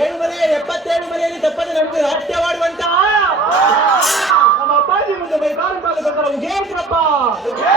ಏಳು ಮನೆಯ ಎಪ್ಪತ್ತೇಳು ಮನೆಯಲ್ಲಿ ತಪ್ಪದೆ ನಮಗೆ ಹತ್ಯೆ ಮಾಡುವಂತ ನಮ್ಮ ಅಪ್ಪಾಜಿ ಮುಂದೆ ಬೈ ಕಾಲು ಕಾಲು ಬರ್ತಾರ ಉಗೇಂದ್ರಪ್ಪ ಉಗೇ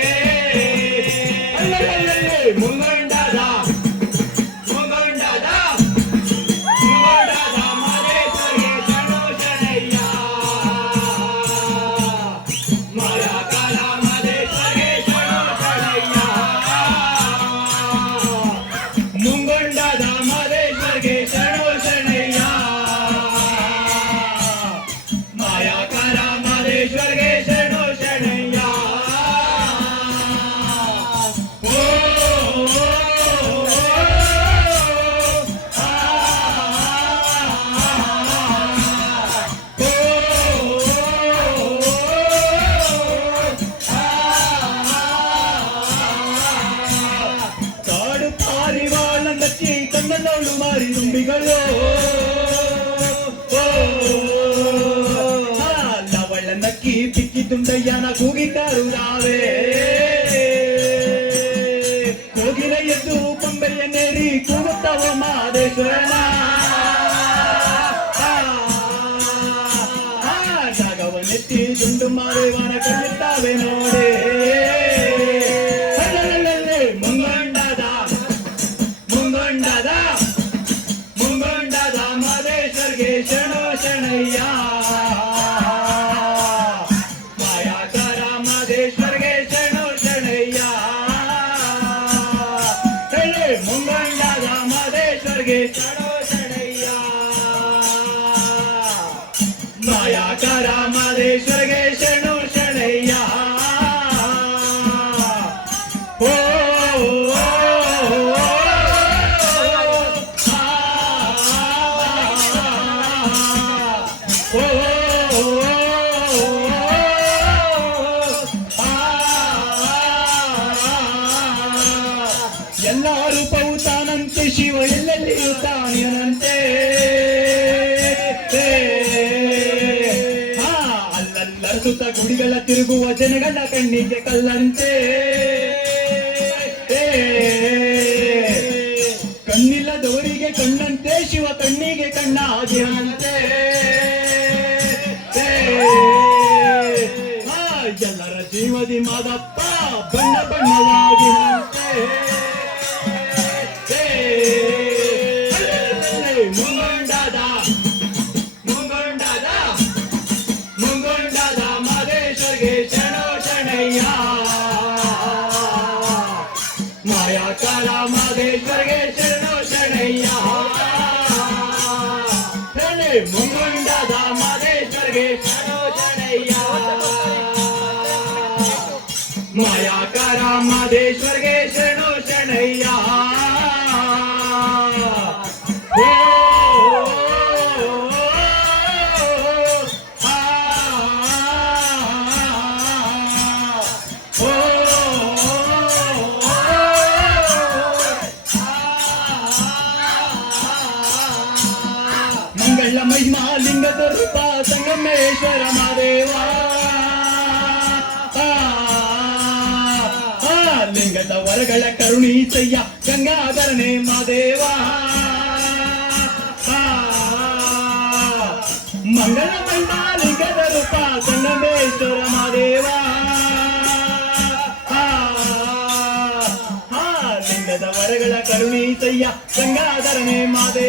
கூகித்தாரு ராவே கோகிலையத்து பம்பையனேரி கூகத்தவமாதே சுரனா గల తిరుగు వజన గల్ల కన్నే కల్లంతే కన్నిల్లా దొరిగే కన్నంతే శివ కన్నే కన్న ఆది ననదే హాయల్ల ర జీవది మాదప్ప బన్న బన్నవాలి హంతే కన్నే माया का महेश्वर के शरण शरैया मुंडा दा महेश्वर के शरण शरैया माया करा महेश्वर के शरण शरैया ೇಶ್ವರ ಮಹಾದೇವ ಹಿಂಗದ ವರಗಳ ಕರುಣೀ ಸಯ್ಯ ಗಂಗಾಧರಣೆ ಮಹಾದೇವಾ ಮಂಗಲ ಪಂಗಾಲಿಂಗದ ಲೇಶ್ವರ ಮಹದೇವ ಹ ಲಿಂಗದ ವರಗಳ ಕರುಣೀ ಸಯ್ಯ ಗಂಗಾಧರಣೆ ಮಹದೇವ